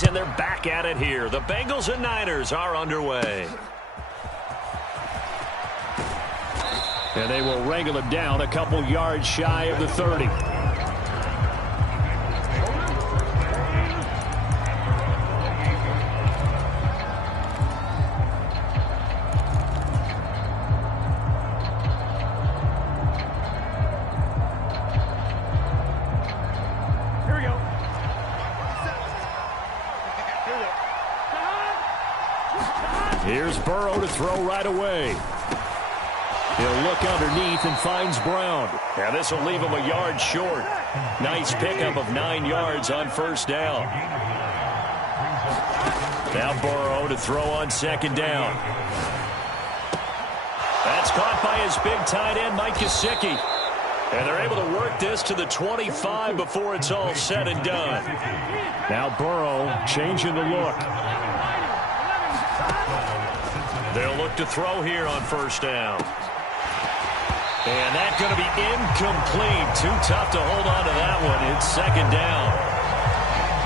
plays, and they're back at it here. The Bengals and Niners are underway. And they will wrangle him down a couple yards shy of the 30. Here's Burrow to throw right away. He'll look underneath and finds Brown. And this will leave him a yard short. Nice pickup of 9 yards on first down. Now Burrow to throw on second down. That's caught by his big tight end, Mike Gesicki. And they're able to work this to the 25 before it's all said and done. Now Burrow changing the look. They'll look to throw here on first down. And that's going to be incomplete. Too tough to hold on to that one. It's second down.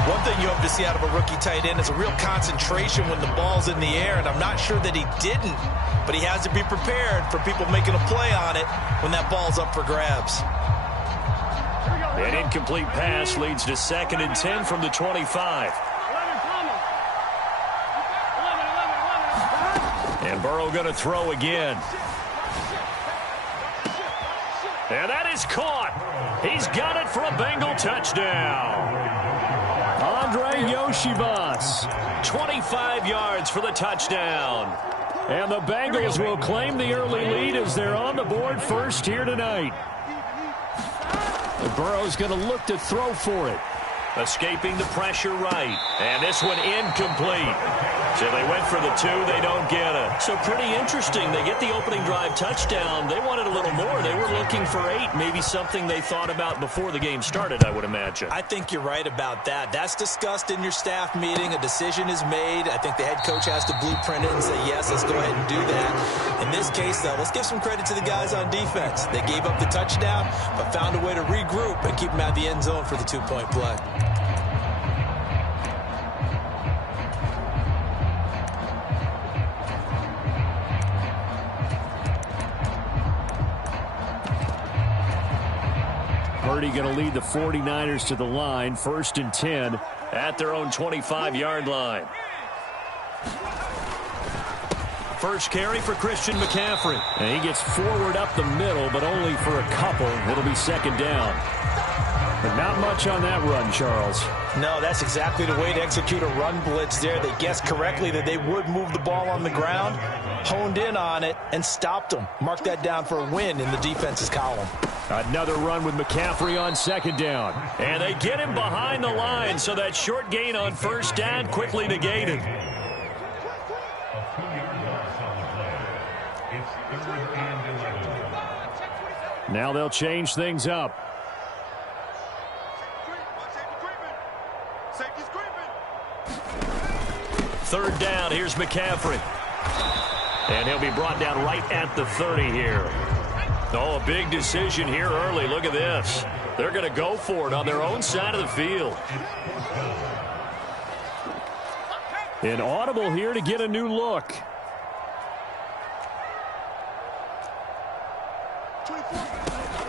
One thing you hope to see out of a rookie tight end is a real concentration when the ball's in the air, and I'm not sure that he didn't, but he has to be prepared for people making a play on it when that ball's up for grabs. An incomplete pass leads to 2nd and 10 from the 25. And Burrow going to throw again. And that is caught. He's got it for a Bengal touchdown. Andre Yoshivas, 25 yards for the touchdown. And the Bengals will claim the early lead as they're on the board first here tonight. Burrow's going to look to throw for it. Escaping the pressure right. And this one incomplete. So they went for the 2. They don't get it. So pretty interesting. They get the opening drive touchdown. They wanted a little more. They were looking for 8. Maybe something they thought about before the game started, I would imagine. I think you're right about that. That's discussed in your staff meeting. A decision is made. I think the head coach has to blueprint it and say, yes, let's go ahead and do that. In this case, though, let's give some credit to the guys on defense. They gave up the touchdown, but found a way to regroup and keep them out of the end zone for the 2-point play. Purdy going to lead the 49ers to the line, 1st and 10 at their own 25-yard line. First carry for Christian McCaffrey. And he gets forward up the middle, but only for a couple. It'll be 2nd down. But not much on that run, Charles. No, that's exactly the way to execute a run blitz there. They guessed correctly that they would move the ball on the ground, honed in on it, and stopped them. Mark that down for a win in the defense's column. Another run with McCaffrey on 2nd down. And they get him behind the line, so that short gain on first down quickly negated. Now they'll change things up. Third down, here's McCaffrey. And he'll be brought down right at the 30 here. Oh, a big decision here early. Look at this. They're going to go for it on their own side of the field. An audible here to get a new look.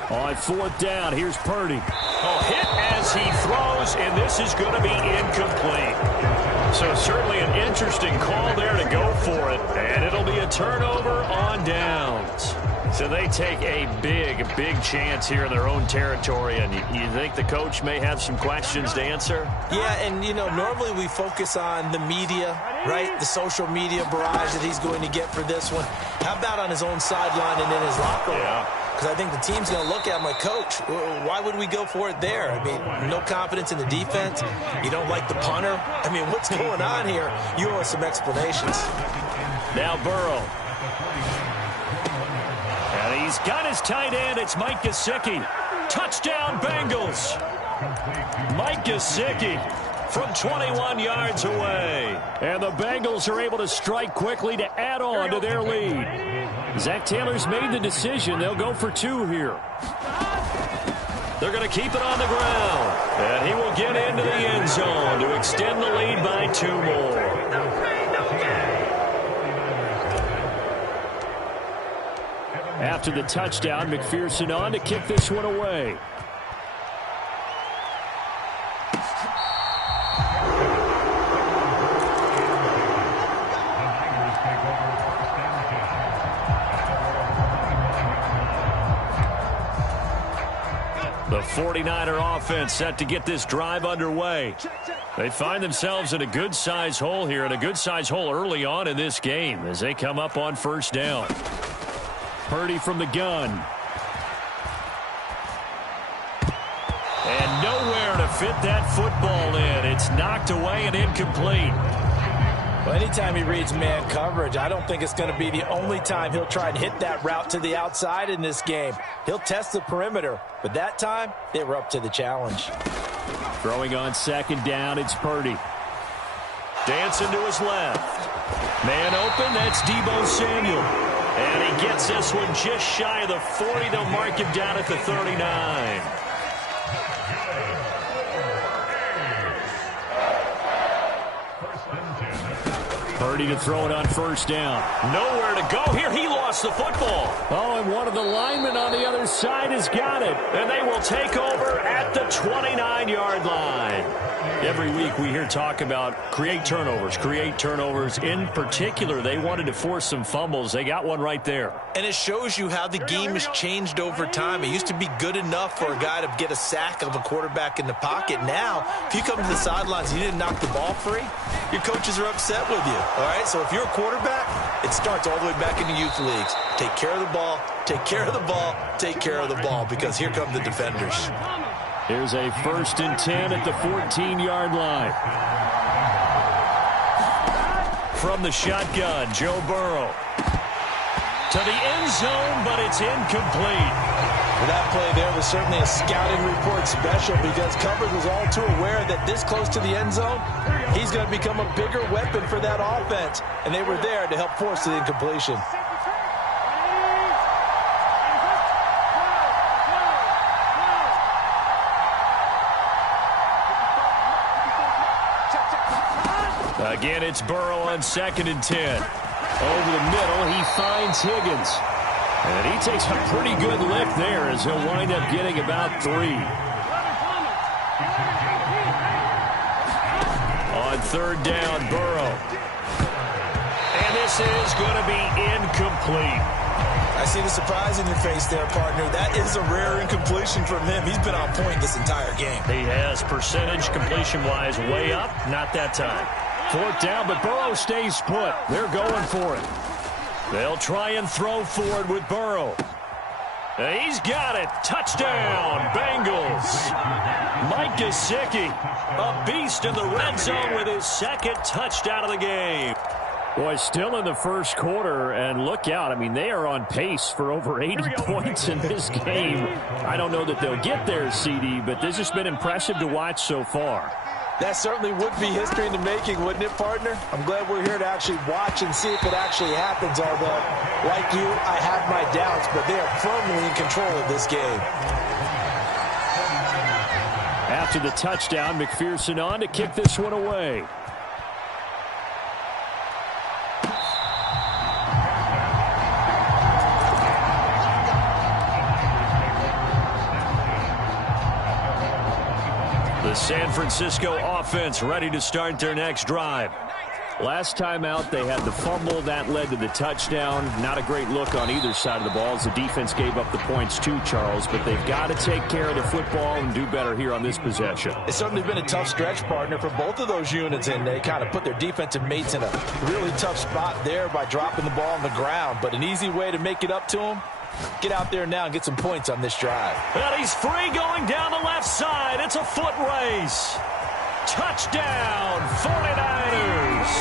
On 4th down, here's Purdy. Oh, hit as he throws, and this is going to be incomplete. So certainly an interesting call there to go for it, and it'll be a turnover on downs. So they take a big, big chance here in their own territory, and you think the coach may have some questions to answer? Yeah, and, you know, normally we focus on the media, right? The social media barrage that he's going to get for this one. How about on his own sideline and in his locker room? Yeah. Because I think the team's going to look at him like, Coach, why would we go for it there? I mean, no confidence in the defense. You don't like the punter. I mean, what's going on here? You owe us some explanations. Now Burrow. And he's got his tight end. It's Mike Gesicki. Touchdown, Bengals. Mike Gesicki from 21 yards away. And the Bengals are able to strike quickly to add on to their lead. Zach Taylor's made the decision. They'll go for 2 here. They're going to keep it on the ground. And he will get into the end zone to extend the lead by 2 more. After the touchdown, McPherson on to kick this one away. The 49er offense set to get this drive underway. They find themselves in a good-sized hole here, and a good-sized hole early on in this game as they come up on first down. Purdy from the gun. And nowhere to fit that football in. It's knocked away and incomplete. Well, anytime he reads man coverage, I don't think it's going to be the only time he'll try and hit that route to the outside in this game. He'll test the perimeter, but that time, they were up to the challenge. Throwing on second down, it's Purdy. Dancing to his left. Man open, that's Deebo Samuel. And he gets this one just shy of the 40. They'll mark him down at the 39. Purdy to throw it on first down. Nowhere to go here. He lost the football. Oh, and one of the linemen on the other side has got it. And they will take over at the 29-yard line. Every week we hear talk about create turnovers. In particular, they wanted to force some fumbles. They got one right there. And it shows you how the game has changed over time. It used to be good enough for a guy to get a sack of a quarterback in the pocket. Now, if you come to the sidelines and you didn't knock the ball free, your coaches are upset with you. All right, so if you're a quarterback, it starts all the way back in the youth leagues. Take care of the ball, take care of the ball, take care of the ball, because here come the defenders. Here's a 1st and 10 at the 14-yard line. From the shotgun, Joe Burrow. To the end zone, but it's incomplete. For that play there was certainly a scouting report special, because coverage was all too aware that this close to the end zone, he's going to become a bigger weapon for that offense. And they were there to help force the incompletion. Again, it's Burrow on 2nd and 10. Over the middle, he finds Higgins. And he takes a pretty good lift there as he'll wind up getting about 3. On 3rd down, Burrow. And this is going to be incomplete. I see the surprise in your face there, partner. That is a rare incompletion from him. He's been on point this entire game. He has percentage completion-wise way up. Not that time. 4th down, but Burrow stays put. They're going for it. They'll try and throw forward with Burrow. He's got it. Touchdown, Bengals. Mike Gesicki, a beast in the red zone with his 2nd touchdown of the game. Boy, still in the first quarter, and look out. I mean, they are on pace for over 80 points in this game. I don't know that they'll get there, CD, but this has been impressive to watch so far. That certainly would be history in the making, wouldn't it, partner? I'm glad we're here to actually watch and see if it actually happens, although, like you, I have my doubts, but they are firmly in control of this game. After the touchdown, McPherson on to kick this one away. The San Francisco offense ready to start their next drive. Last time out, they had the fumble. That led to the touchdown. Not a great look on either side of the ball as the defense gave up the points too, Charles. But they've got to take care of the football and do better here on this possession. It's certainly been a tough stretch, partner, for both of those units, and they kind of put their defensive mates in a really tough spot there by dropping the ball on the ground. But an easy way to make it up to them, get out there now and get some points on this drive. And he's free going down the left side. It's a foot race. Touchdown, 49ers.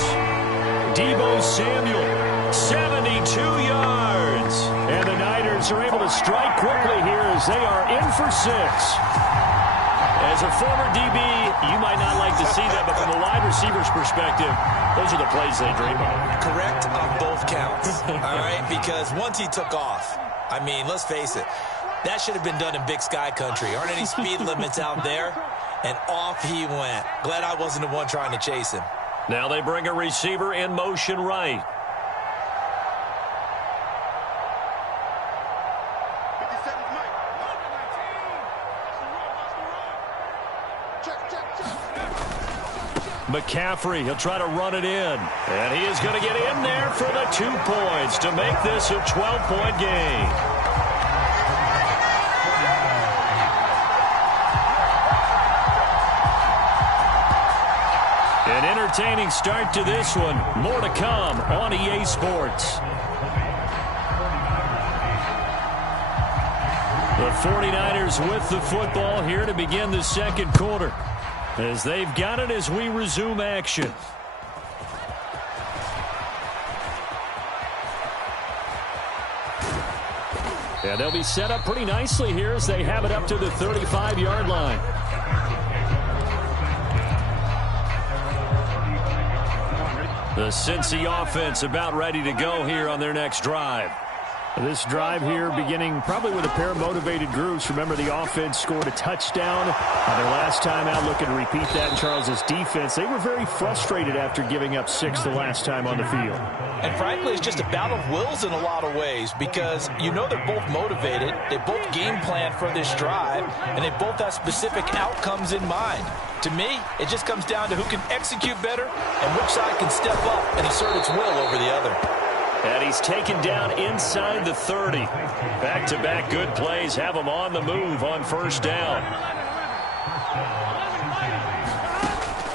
Deebo Samuel, 72 yards. And the Niners are able to strike quickly here as they are in for 6. As a former DB, you might not like to see that, but from the wide receiver's perspective, those are the plays they dream of. Correct on both counts, all right? Because once he took off, I mean, let's face it, that should have been done in Big Sky country. Aren't any speed limits out there? And off he went. Glad I wasn't the one trying to chase him. Now they bring a receiver in motion right. McCaffrey, he'll try to run it in. And he is going to get in there for the 2 points to make this a 12-point game. An entertaining start to this one. More to come on EA Sports. The 49ers with the football here to begin the second quarter, as they've got it as we resume action. Yeah, they'll be set up pretty nicely here as they have it up to the 35-yard line. The Cincy offense about ready to go here on their next drive. This drive here beginning probably with a pair of motivated groups. Remember, the offense scored a touchdown on their last time out. Looking to repeat that in Charles's defense. They were very frustrated after giving up 6 the last time on the field. And frankly, it's just a battle of wills in a lot of ways, because you know they're both motivated. They both game plan for this drive, and they both have specific outcomes in mind. To me, it just comes down to who can execute better and which side can step up and assert its will over the other. And he's taken down inside the 30. Back-to-back good plays have him on the move on first down.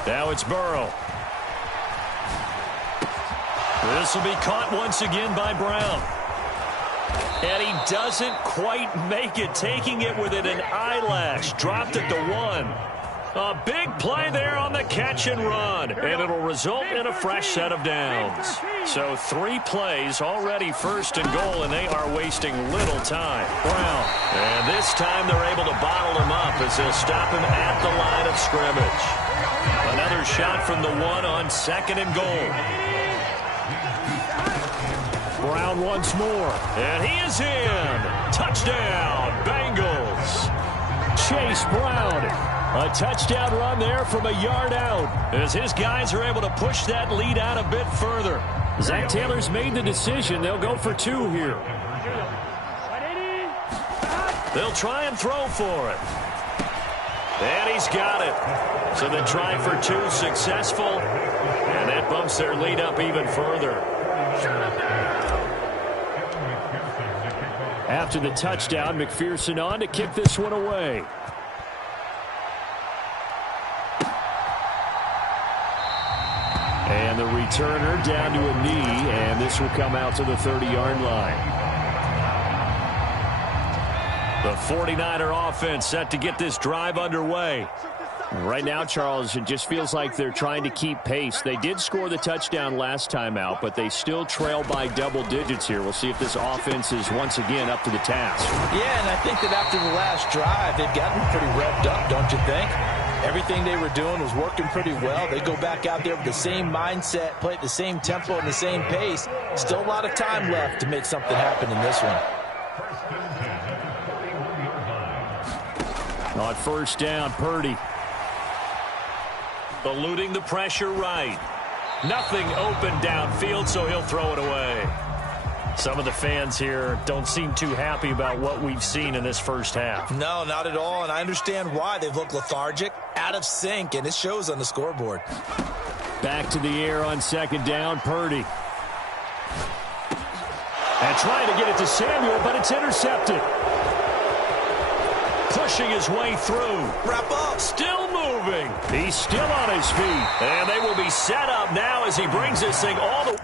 Now it's Burrow. This will be caught once again by Brown. And he doesn't quite make it, taking it within an eyelash. Dropped at the 1. A big play there on the catch and run, and it'll result in a fresh set of downs. So 3 plays already first and goal, and they are wasting little time. Brown, and this time they're able to bottle him up as they'll stop him at the line of scrimmage. Another shot from the 1 on second and goal. Brown once more, and he is in. Touchdown, Bengals. Chase Brown. A touchdown run there from a yard out, as his guys are able to push that lead out a bit further. Zach Taylor's made the decision. They'll go for 2 here. They'll try and throw for it. And he's got it. So the try for 2 successful, and that bumps their lead up even further. After the touchdown, McPherson on to kick this one away. And the returner down to a knee, and this will come out to the 30-yard line. The 49er offense set to get this drive underway. Right now, Charles, it just feels like they're trying to keep pace. They did score the touchdown last time out, but they still trail by double digits here. We'll see if this offense is once again up to the task. Yeah, and I think that after the last drive, they've gotten pretty revved up, don't you think? Everything they were doing was working pretty well. They go back out there with the same mindset, play at the same tempo and the same pace. Still a lot of time left to make something happen in this one. On first down, Purdy. Eluding the pressure right. Nothing open downfield, so he'll throw it away. Some of the fans here don't seem too happy about what we've seen in this first half. No, not at all, and I understand why. They've looked lethargic, out of sync, and it shows on the scoreboard. Back to the air on second down, Purdy. And trying to get it to Samuel, but it's intercepted. Pushing his way through. Wrap up. Still moving. He's still on his feet. And they will be set up now as he brings this thing all the way.